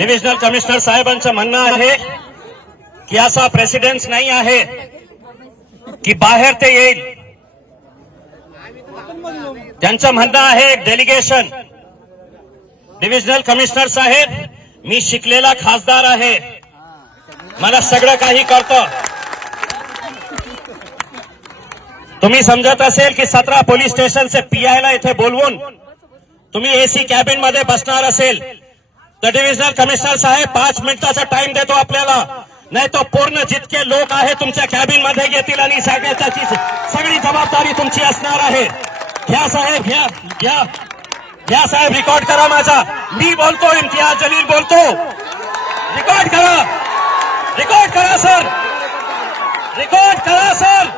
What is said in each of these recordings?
Divisional commissioner साहेबांचं म्हणणं आहे की असा प्रेसिडेंट नाही आहे की बाहेर ते येईल. त्यांचं म्हणणं आहे डेलिगेशन. डिव्हिजनल कमिशनर साहेब, मी शिकलेला खासदार आहे, मला सगळं काही कळतं. तुम्ही समजत असेल की 17 पोलीस स्टेशनचे पीआयला इथे बोलवून तुम्ही एसी कॅबिन मध्ये बसणार असेल तर डिव्हिजनल कमिशनर साहेब 5 मिनिटाचा टाइम देतो आपल्याला, नाही तो पूर्ण जितके लोक आहे तुमच्या कॅबिन मध्ये घेतील आणि सगळी जबाबदारी तुमची असणार आहे. घ्या साहेब, घ्या घ्या घ्या साहेब, रेकॉर्ड करा माझा. मी बोलतो, इम्तियाज जलील बोलतो. रेकॉर्ड करा, रेकॉर्ड करा सर, रेकॉर्ड करा सर,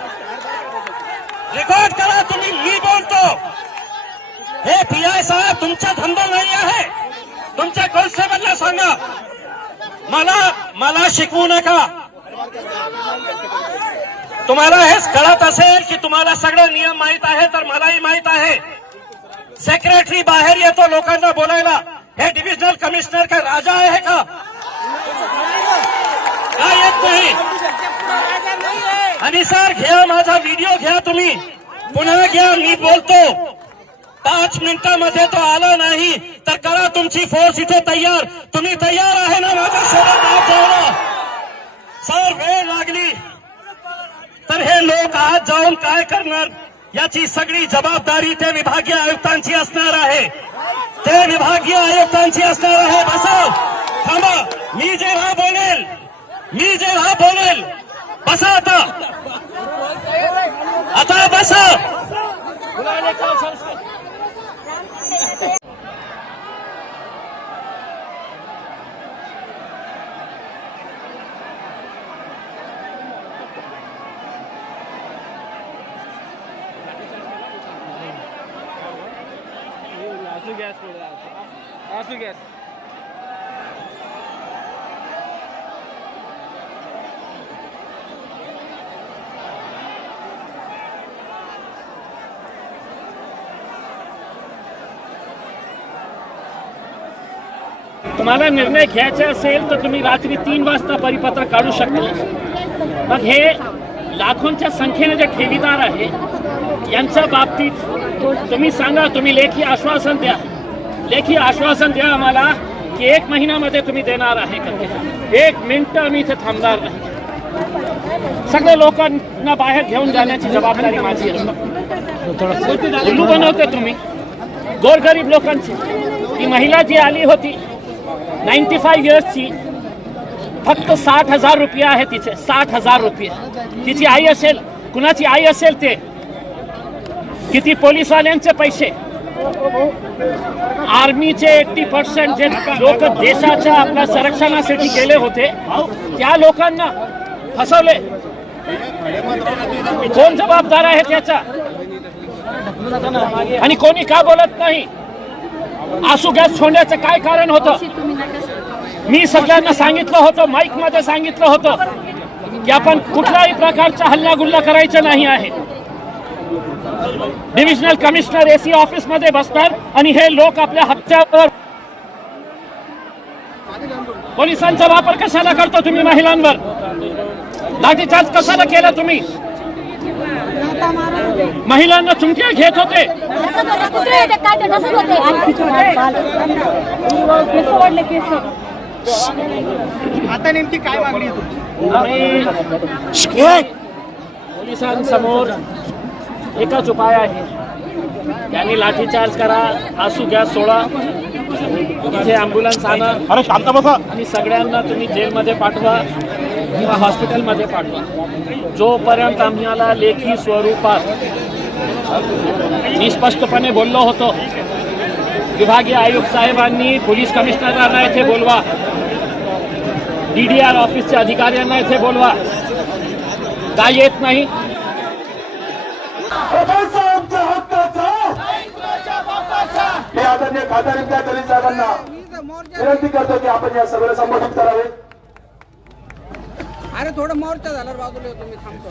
रेकॉर्ड करा. तुम्ही मी बोलतो. हे पीआय साहेब तुमचा धंदा नाही आहे, तुमच्या कॉन्स्टेबलला सांगा. मला शिकवू नका. तुम्हाला हेच कळत असेल की तुम्हाला सगळे नियम माहित आहे तर मलाही माहित आहे. सेक्रेटरी बाहेर येतो लोकांना बोलायला. हे डिव्हिजनल कमिशनर काय राजा आहे का? काय येत नाही. आणि सर घ्या माझा व्हिडिओ, घ्या तुम्ही, पुन्हा घ्या. मी बोलतो 5 मिनिटांमध्ये तो आला नाही तर करा तुमची फोर्स इथे तयार. तुम्ही तयार आहे ना माझ्यासोबत आज जायला? सर वेळ लागली तर हे लोक आज जाऊन काय करणार याची सगळी जबाबदारी ते विभागीय आयुक्तांची असणार आहे. ते विभागीय आयुक्तांची असणार आहे. बसा, थांबा, मी जेव्हा बोलेल, मी जेव्हा बोलेल, बसा आता, आता बसा. आसू गॅस तुम्हाला निर्णय घ्यायचा असेल तर तुम्ही रात्री 3 वाजता परिपत्रक काढू शकता. मग हे लाखोंच्या संख्येने जे ठेवीदार आहे यांच्या बाबतीत तुम्ही सांगा, तुम्ही लेखी आश्वासन द्या, लेखी आश्वासन द्या आम्हाला की 1 महिन्यामध्ये तुम्ही देणार आहे का. 1 मिनिट आम्ही इथे थांबणार नाही. सगळ्या लोकांना बाहेर घेऊन जाण्याची जबाबदारी माझी असते. उल्लू बनवते तुम्ही गोरगरीब लोकांची. ती महिला जी आली होती 95 इयर्सची, फक्त 60,000 रुपये आहे तिचे, 60,000 रुपये. तिची आई असेल, कुणाची आई असेल ते, किती पोलिसवाल्यांचे पैसे, आर्मीचे 80% जे लोक देशाच्या आपल्या संरक्षणासाठी गेले होते त्या लोकांना फसवले. कोण जबाबदार आहे त्याचा? आणि कोणी का बोलत नाही? आसू गॅस छोडण्याचं काय कारण होतं? मी सगळ्यांना सांगितलं होतं, माईक मध्ये सांगितलं होतं की आपण कुठल्याही प्रकारचा हल्लागुल्ला करायचा नाही आहे. डिव्हिजनल कमिशनर एसी ऑफिस मध्ये बसणार आणि हे लोक आपल्या हप्त्यावर पोलिसांचा वापर कशाला करतो तुम्ही? महिलांवर लाठीचार्ज कशाला केला तुम्ही? महिलांना चुमक्या घेत होते. आता नेमकी काय मागणी पोलिसांसमोर एकच उपाय आहे, त्यांनी लाठीचार्ज करा, आसू गॅस सोडा, इथे ॲम्ब्युलन्स आणा, अरे शांत बसा, आणि सगळ्यांना तुम्ही जेलमध्ये पाठवा किंवा हॉस्पिटलमध्ये पाठवा. जोपर्यंत आम्हाला लेखी स्वरूपात मी स्पष्टपणे बोललो होतो, विभागीय आयुक्त साहेबांनी पोलीस कमिशनरांना इथे बोलवा, DDR ऑफिसच्या अधिकाऱ्यांना इथे बोलवा, काय येत नाही? मी आदरणीय खासदार इम्तियाज जलील साहेबांना विनंती करतो की आपण या सभेला संबोधित करावे. अरे थोडं मोर्चा झाला बाजूला होतो, मी थांबतो.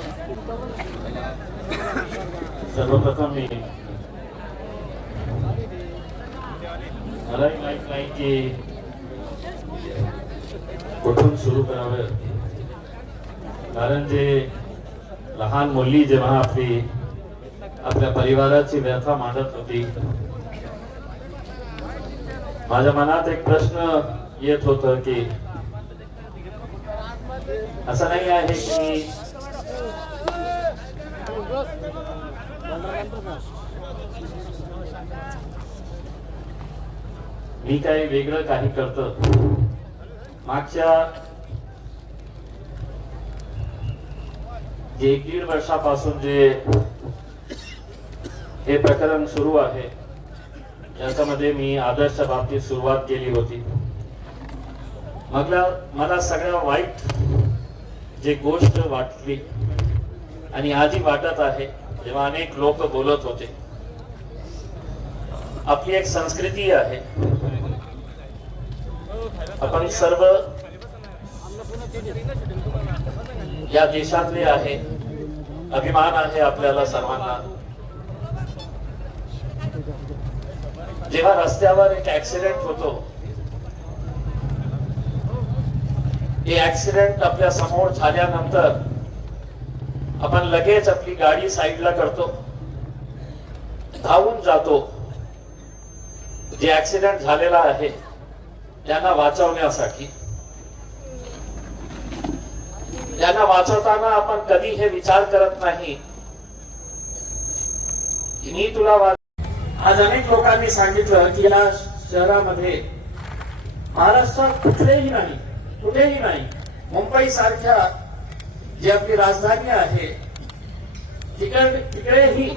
सर्वप्रथम मी मराठी लाईफलाईनचे कुठून सुरू करावे, कारण जे लहान मुली जेव्हा आपल्या परिवाराची व्यथा मांडत होती, माझ्या मनात एक प्रश्न येत होता की असं नाही आहे की मी काही वेगळं काही करतो. मागच्या 1-1.5 वर्षापासून जे हे प्रकरण सुरू आहे, याच्यामध्ये मी आदर्शच्या बाबतीत सुरुवात केली होती. मला सगळ्यात वाईट जे गोष्ट वाटली आणि आजही वाटत आहे, जेव्हा अनेक लोक बोलत होते, आपली एक संस्कृती आहे, आपण सर्व या देशातले आहे, अभिमान आहे आपल्याला सर्वांना. जेव्हा रस्त्यावर एक ऍक्सिडेंट होतो, हे ऍक्सिडेंट आपल्या समोर झाल्यानंतर आपण लगेच आपली गाडी साईडला करतो, धावून जातो जे ऍक्सिडेंट झालेला आहे त्यांना वाचवण्यासाठी. त्यांना वाचवताना आपण कधी हे विचार करत नाही की मी तुला आज अनेक लोकांनी सांगितलं की या शहरामध्ये, महाराष्ट्रात कुठेही नाही, मुंबई सारख्या जी आपली राजधानी आहे, तिकडेही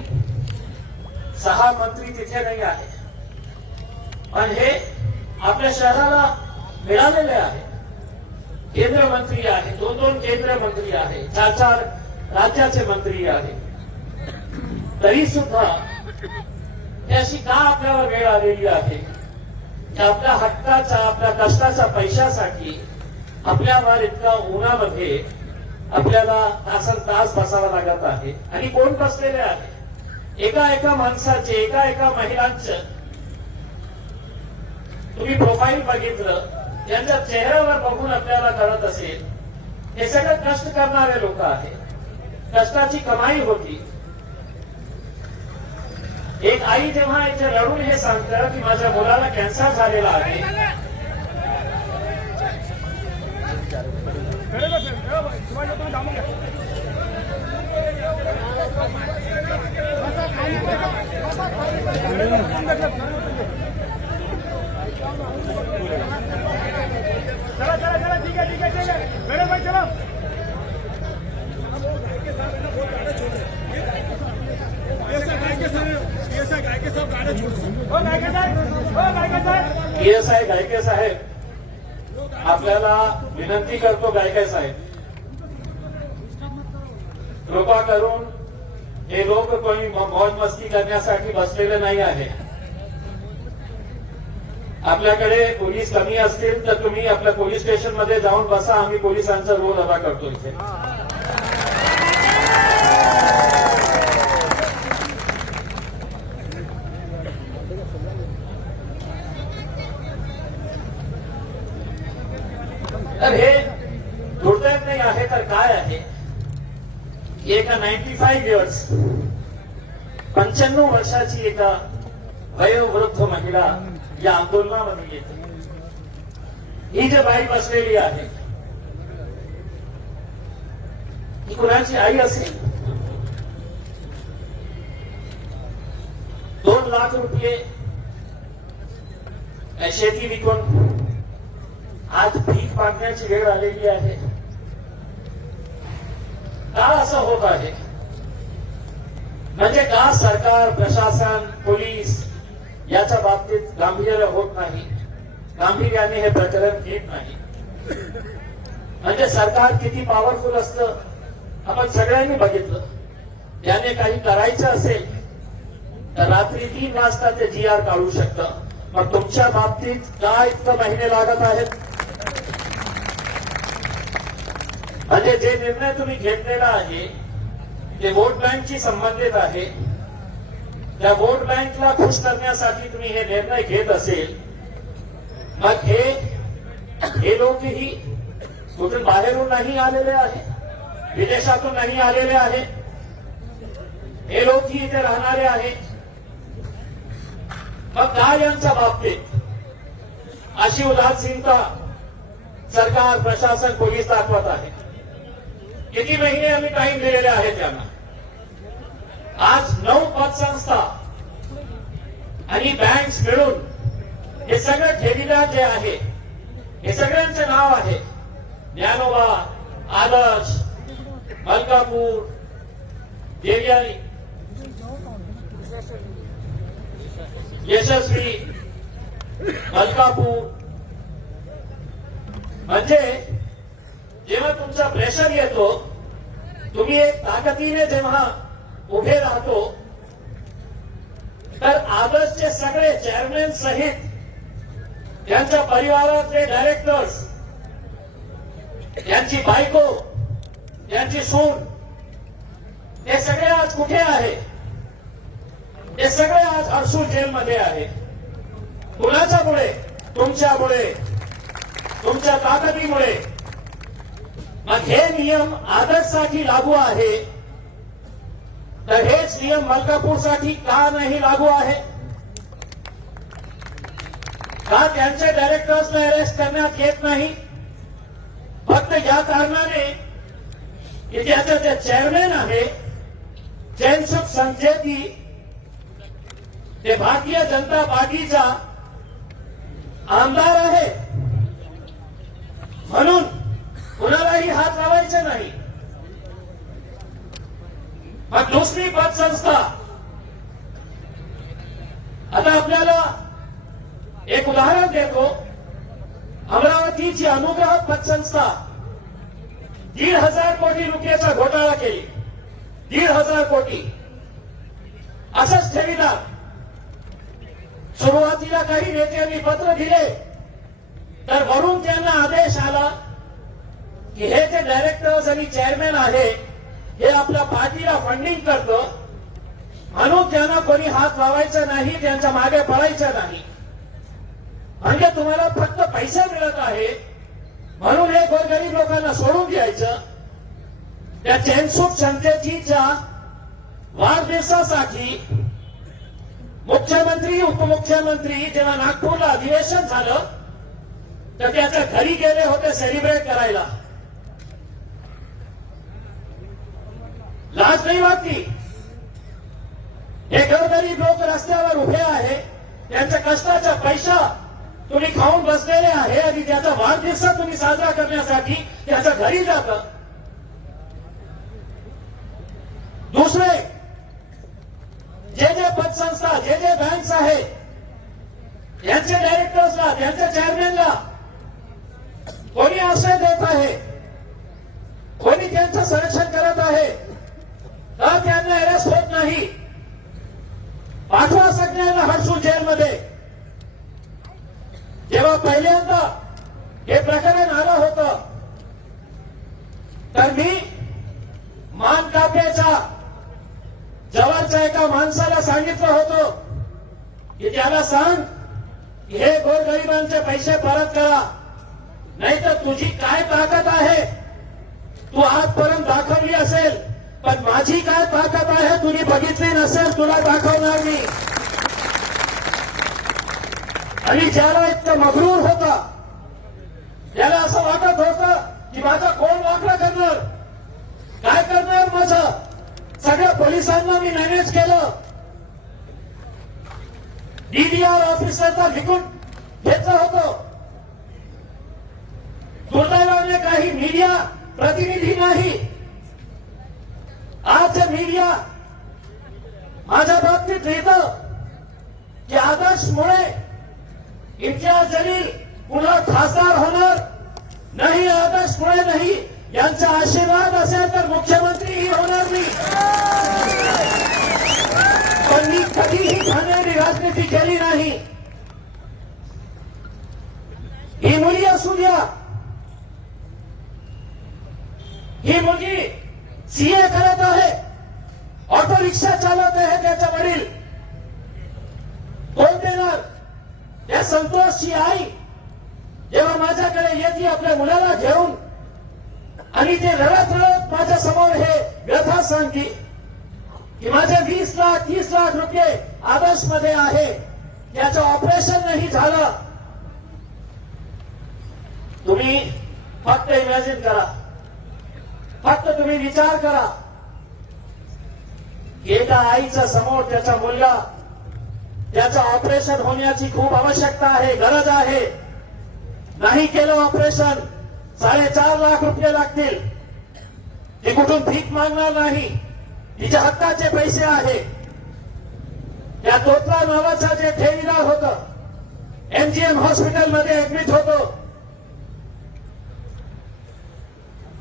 6 मंत्री तिथे नाही आहे. पण हे आपल्या शहराला मिळालेले आहे. केंद्र मंत्री आहे, 2-2 केंद्र मंत्री आहे, 4-4 राज्याचे मंत्री आहे. तरी सुद्धा अशी का आपल्याला वेळ आलेली आहे की आपल्या हक्काच्या, आपल्या कष्टाच्या पैशासाठी आपल्यावर इतका उन्हामध्ये आपल्याला तास बसावा लागत आहे. आणि कोण बसलेले आहे? एका माणसाचे, एका महिलांचं तुम्ही प्रोफाईल बघितलं, त्यांच्या चेहऱ्यावर बघून आपल्याला कळत असेल हे सगळं कष्ट करणारे लोक आहेत, कष्टाची कमाई होती. एक आई जेव्हा इथे रडून हे सांगतं की माझ्या मुलाला कॅन्सर झालेला आहे, चला ठीक आहे मॅडम भाई चला. गायके साहेब, आपल्याला विनंती करतो, गायके साहेब, कृपा करून हे लोक कोणी मौज मस्ती करण्यासाठी बसलेले नाही आहे. आपल्याकडे पोलीस कमी असतील तर तुम्ही आपल्या पोलीस स्टेशन मध्ये जाऊन बसा, आम्ही पोलिसांचा रोल अदा करतो इथे. तर हे दुर्दैव नाही आहे तर काय आहे? एका 95 इयर्स 95 वर्षाची एका वयोवृद्ध महिला या आंदोलनामध्ये येते. ही जी बाई बसलेली आहे ही कुणाची आई असेल? 2 लाख रुपये शेती विकून आज भीक मागण्याची वेळ आलेली आहे. का असं होत आहे? म्हणजे का सरकार, प्रशासन, पोलीस याच्या बाबतीत गांभीर्य होत नाही, गांभीर्याने हे प्रकरण घेत नाही? म्हणजे सरकार किती पॉवरफुल असतं आपण सगळ्यांनी बघितलं. त्याने काही करायचं असेल तर रात्री 3 वाजता ते GR काढू शकतं. मग तुमच्या बाबतीत काय इतकं महिने लागत आहेत? म्हणजे जे निर्णय तुम्ही घेतलेला आहे ते वोट बँकशी संबंधित आहे. त्या वोट बँकला खुश करण्यासाठी तुम्ही हे निर्णय घेत असेल, मग हे हे लोकही कुठून बाहेरून नाही आलेले आहे, विदेशातून नाही आलेले आहे, हे लोकही इथे राहणारे आहे. मग काय यांच्या बाबतीत अशी उदासीनता सरकार, प्रशासन, पोलीस दाखवत आहे? किती महिने आम्ही टाइम दिलेले आहे त्यांना. आज 9 पतसंस्था आणि बँक्स मिळून हे सगळं ठेवीदार जे आहे, हे सगळ्यांचे नाव आहे. ज्ञानोबा, आदर्श, मलकापूर, देवयानी, यशस्वी, मलकापूर. म्हणजे जेव्हा तुमचा प्रेशर येतो, तुम्ही एक ताकदीने जेव्हा उभे राहतो, तर आदर्शचे सगळे चेअरमॅन सहित त्यांच्या परिवारातले डायरेक्टर्स, त्यांची बायको, त्यांची सून, हे सगळे आज कुठे आहे? हे सगळे आज हर्सूल जेलमध्ये आहे. कुणाच्यामुळे? तुमच्यामुळे, तुमच्या ताकदीमुळे. मग हे नियम आदर्शसाठी लागू आहे, तर हेच नियम मलकापूरसाठी का नाही लागू आहे? का त्यांच्या डायरेक्टर्सना अरेस्ट करण्यात येत नाही? फक्त या कारणाने की ज्याचे जे चेअरमॅन आहे, जयसुख संचेती, ते भारतीय जनता पार्टीचा आमदार आहे, म्हणून कुणालाही हात लावायचे नाही. मग दुसरी पतसंस्था, आता आपल्याला एक उदाहरण देतो. अमरावतीची अनुग्रह पतसंस्था 1,500 कोटी रुपयाचा घोटाळा केली. 1,500 कोटी. असंच ठेवीदार. सुरुवातीला काही नेत्यांनी पत्र दिले, तर वरून त्यांना आदेश आला की हे जे डायरेक्टर्स आणि चेअरमॅन आहे, हे आपल्या पार्टीला फंडिंग करतं, म्हणून त्यांना कोणी हात लावायचा नाही, त्यांच्या मागे पळायचं नाही. म्हणजे तुम्हाला फक्त पैसा मिळत आहे, म्हणून हे गोरगरीब लोकांना सोडून द्यायचं. त्या जयसुख संचेतीच्या वाढदिवसासाठी मुख्यमंत्री, उपमुख्यमंत्री जेव्हा नागपूरला अधिवेशन झालं, तर त्याच्या घरी गेले होते सेलिब्रेट करायला. लाज नाही वाटली? हे गोरगरीब लोक रस्त्यावर उभे आहे, त्यांच्या कष्टाचा पैसा तुम्ही खाऊन बसलेले आहे, आणि त्याचा वाढदिवस तुम्ही साजरा करण्यासाठी त्याच्या घरी जाता. दुसरे जे जे पतसंस्था, जे जे बँक्स आहे, यांच्या डायरेक्टर्सला, त्यांच्या चेअरमॅनला कोणी आश्रय देत आहे, कोणी त्यांचं संरक्षण करत आहे, तर त्यांना अरेस्ट होत नाही. पाठवा सगळ्यांना हर्सूल जेलमध्ये. जेव्हा पहिल्यांदा हे प्रकरण आलं होतं, तर मी मानकाप्याच्या जवळच्या एका माणसाला सांगितलं होतं की त्याला सांग की हे गोरगरिबांचे पैसे परत करा, नाही तर तुझी काय ताकद आहे तू आजपर्यंत दाखवली असेल, पण माझी काय ताकद आहे तुम्ही बघितली नसेल, तुला दाखवणार मी. आणि ज्याला इतकं मगरूर होता, त्याला असं वाटत होतं की माझा कोण वाकडा करणार, काय करणार माझं, सगळ्या पोलिसांना मी मॅनेज केलं. डीडीआर ऑफिसरचा लिखून घेतलं होतं. दुर्दैवाने काही मीडिया प्रतिनिधी नाही. आज मीडिया माझ्या बाबतीत लिहितं की आदर्शमुळे इम्तियाज जलील पुन्हा खासदार होणार नाही, आदर्शमुळे नाही, यांचा आशीर्वाद असेल तर मुख्यमंत्रीही होणार नाही. पण मी कधीही घाणेरडी राजनीती केली नाही. ही मुली असू द्या, ही मुलगी सीए करत आहे, ऑटो रिक्षा चालवत आहे, त्याचा वडील कोण देणार? त्या संतोषची आई जेव्हा माझ्याकडे येते आपल्या मुलाला घेऊन आणि ते रडत रडत माझ्या समोर हे व्यथा सांगते की माझे 20 लाख 30 लाख रुपये आदर्श मध्ये आहे, त्याचं ऑपरेशन नाही झालं. तुम्ही फक्त इमॅजिन करा, फक्त तुम्ही विचार करा, एका आईच्या समोर त्याचा मुलगा, त्याचं ऑपरेशन होण्याची खूप आवश्यकता आहे, गरज आहे. नाही केलं ऑपरेशन 4.5 लाख रुपये लागतील. ते कुठून भीक मागणार नाही, तिच्या हक्काचे पैसे आहे. त्या तोतला नावाचा जे ठेवीदार होतं, MGM हॉस्पिटलमध्ये ऍडमिट होतो,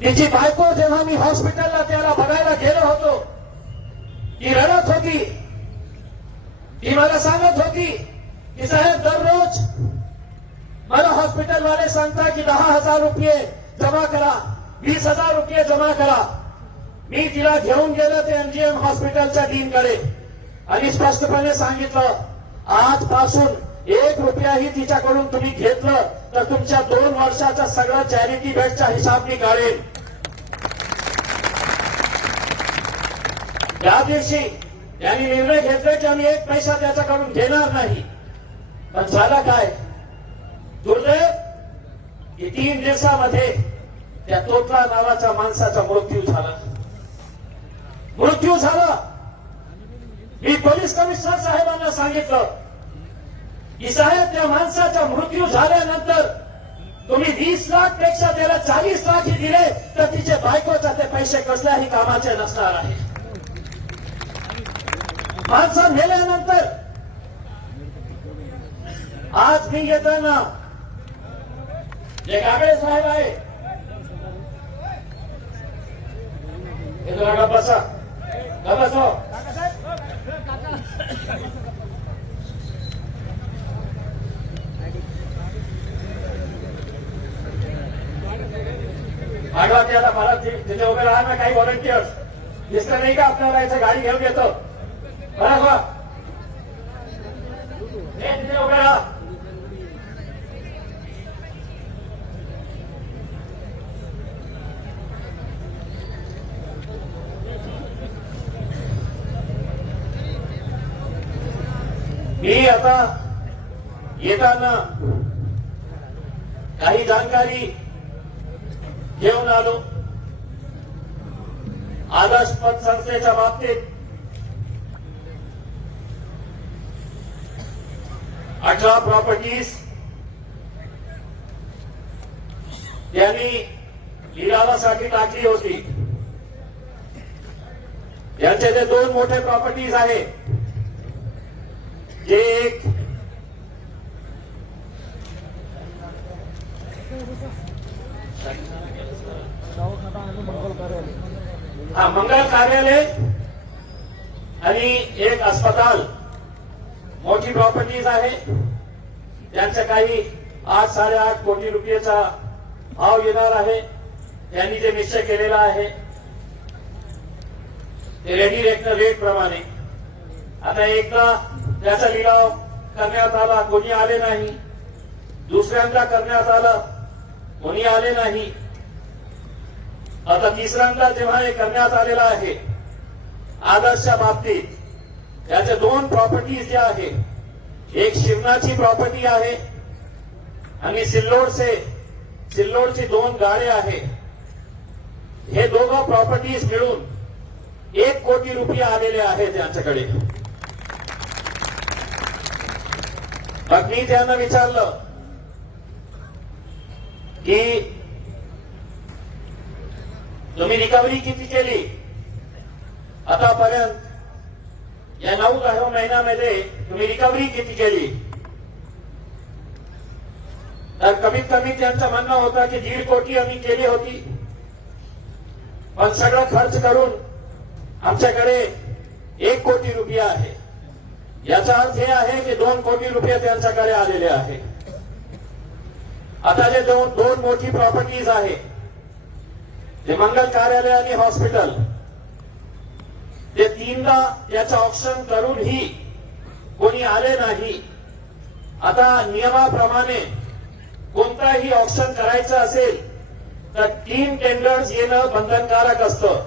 तिची बायको जेव्हा मी हॉस्पिटलला त्याला बघायला गेलो होतो, ती रडत होती. ती मला सांगत होती की साहेब, दररोज मला हॉस्पिटलवाले सांगता की 10,000 रुपये जमा करा, 20,000 रुपये जमा करा. मी तिला घेऊन गेलो ते MGM हॉस्पिटलच्या डीनकडे आणि स्पष्टपणे सांगितलं, आजपासून 1 रुपयाही तिच्याकडून तुम्ही घेतलं तर तुमच्या 2 वर्षाचा सगळा चॅरिटी बेडचा हिसाब मी काढेन. त्या दिवशी त्यांनी निर्णय घेतला की आम्ही 1 पैसा त्याच्याकडून घेणार नाही. पण झालं काय, दुर्दैव की 3 दिवसामध्ये त्या तोतला नावाच्या माणसाचा मृत्यू झाला. मी पोलीस कमिशनर साहेबांना सांगितलं की साहेब, त्या माणसाचा मृत्यू झाल्यानंतर तुम्ही 20 लाख पेक्षा त्याला 40 लाख दिले तर तिचे बायकोचा ते पैसे कसल्याही कामाचे नसणार आहे. माणसं मेल्यानंतर आज मी येताना जे गागडे साहेब आहे, हे जरा बसा, बसा. मागवा त्याला, मला तिथे उभे राहा ना काही व्हॉलंटियर्स दिसतं नाही का आपल्याला, याचं गाडी घेऊन येतो. बरोबर, तिथे उभे राहा. मी आता येताना काही जानकारी घेऊन आलो. आदर्श पतसंस्थेच्या बाबतीत 18 प्रॉपर्टीज त्यांनी लिलावासाठी टाकली होती. यांचे जे 2 मोठे प्रॉपर्टीज आहे, जे एक मंगल कार्यालय आणि एक अस्पताल मोठी प्रॉपर्टीज आहे. त्यांचं काही 8-8.5 कोटी रुपयाचा भाव येणार आहे. त्यांनी जे निश्चय केलेला आहे ते रेट प्रमाणे. आता एकदा त्याचा लिलाव करण्यात आला, कोणी आले नाही. दुसऱ्यांदा करण्यात आला, कोणी आले नाही. आता तिसऱ्यांदा जेव्हा हे करण्यात आलेला आहे आदर्शच्या बाबतीत, त्याचे 2 प्रॉपर्टीज जे आहे, एक शिवनाची प्रॉपर्टी आहे आणि सिल्लोडची 2 गाडे आहे. हे दोघं प्रॉपर्टीज मिळून 1 कोटी रुपये आलेले आहेत त्यांच्याकडे. मग मी त्यांना विचारलं की तुम्ही रिकव्हरी किती केली आतापर्यंत, या 9-10 महिन्यामध्ये तुम्ही रिकव्हरी किती केली? तर कमीत कमी त्यांचं म्हणणं होतं की 1.5 कोटी आम्ही केली होती. पण सगळं खर्च करून आमच्याकडे 1 कोटी रुपये आहे. याचा अर्थ हे आहे की 2 कोटी रुपये त्यांच्याकडे आलेले आहे. आता जे 2 मोठी प्रॉपर्टीज आहे, जे मंगल कार्यालय आणि हॉस्पिटल, ते 3दा याचं ऑप्शन करूनही कोणी आले नाही. आता नियमाप्रमाणे कोणताही ऑप्शन करायचं असेल तर 3 टेंडर्स येणं बंधनकारक असतं.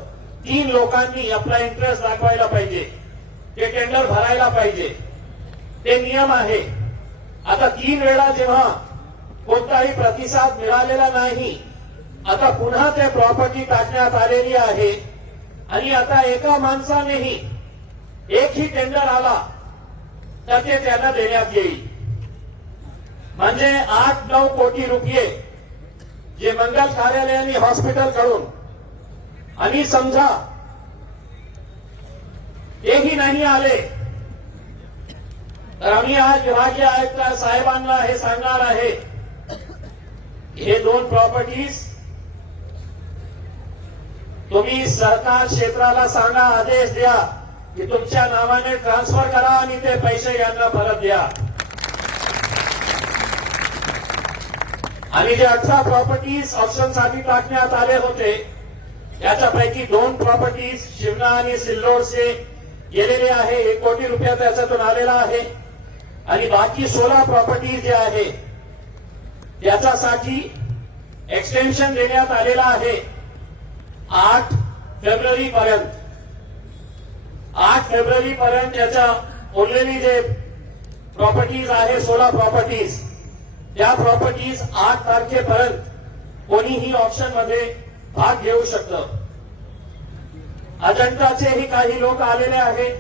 3 लोकांनी आपला इंटरेस्ट दाखवायला पाहिजे, ते टेंडर भरायला पाहिजे, ते नियम आहे. आता 3 वेळा जेव्हा कोणताही प्रतिसाद मिळालेला नाही, आता पुन्हा ते प्रॉपर्टी टाकण्यात आलेली आहे आणि आता एका माणसानेही एकही टेंडर आला तर ते त्यांना देण्यात येईल. म्हणजे 8-9 कोटी रुपये जे मंगल कार्यालयाने हॉस्पिटल कडून आणि समजा तेही नाही आले तर आम्ही आज विभागीय आयुक्त साहेबांना हे सांगणार आहे, हे 2 प्रॉपर्टीज तुम्ही सरकार क्षेत्राला सांगा, आदेश द्या की तुमच्या नावाने ट्रान्सफर करा आणि ते पैसे यांना परत द्या. आणि जे 18 प्रॉपर्टीज ऑप्शनसाठी टाकण्यात आले होते त्याच्यापैकी 2 प्रॉपर्टीज शिवना आणि सिल्लोडचे गेलेले आहे. 1 कोटी रुपया त्याच्यातून आलेला आहे आणि बाकी 16 प्रॉपर्टीज जे आहे त्याच्यासाठी एक्सटेन्शन देण्यात आलेला आहे 8 फेब्रुवारी पर्यंत. 8 फेब्रुवारी पर्यंत त्याच्या उरलेली जे प्रॉपर्टीज आहे 16 प्रॉपर्टीज, त्या प्रॉपर्टीज 8 तारखेपर्यंत कोणीही ऑप्शन मध्ये भाग घेऊ शकतं. अजंताचेही काही लोक आलेले आहेत,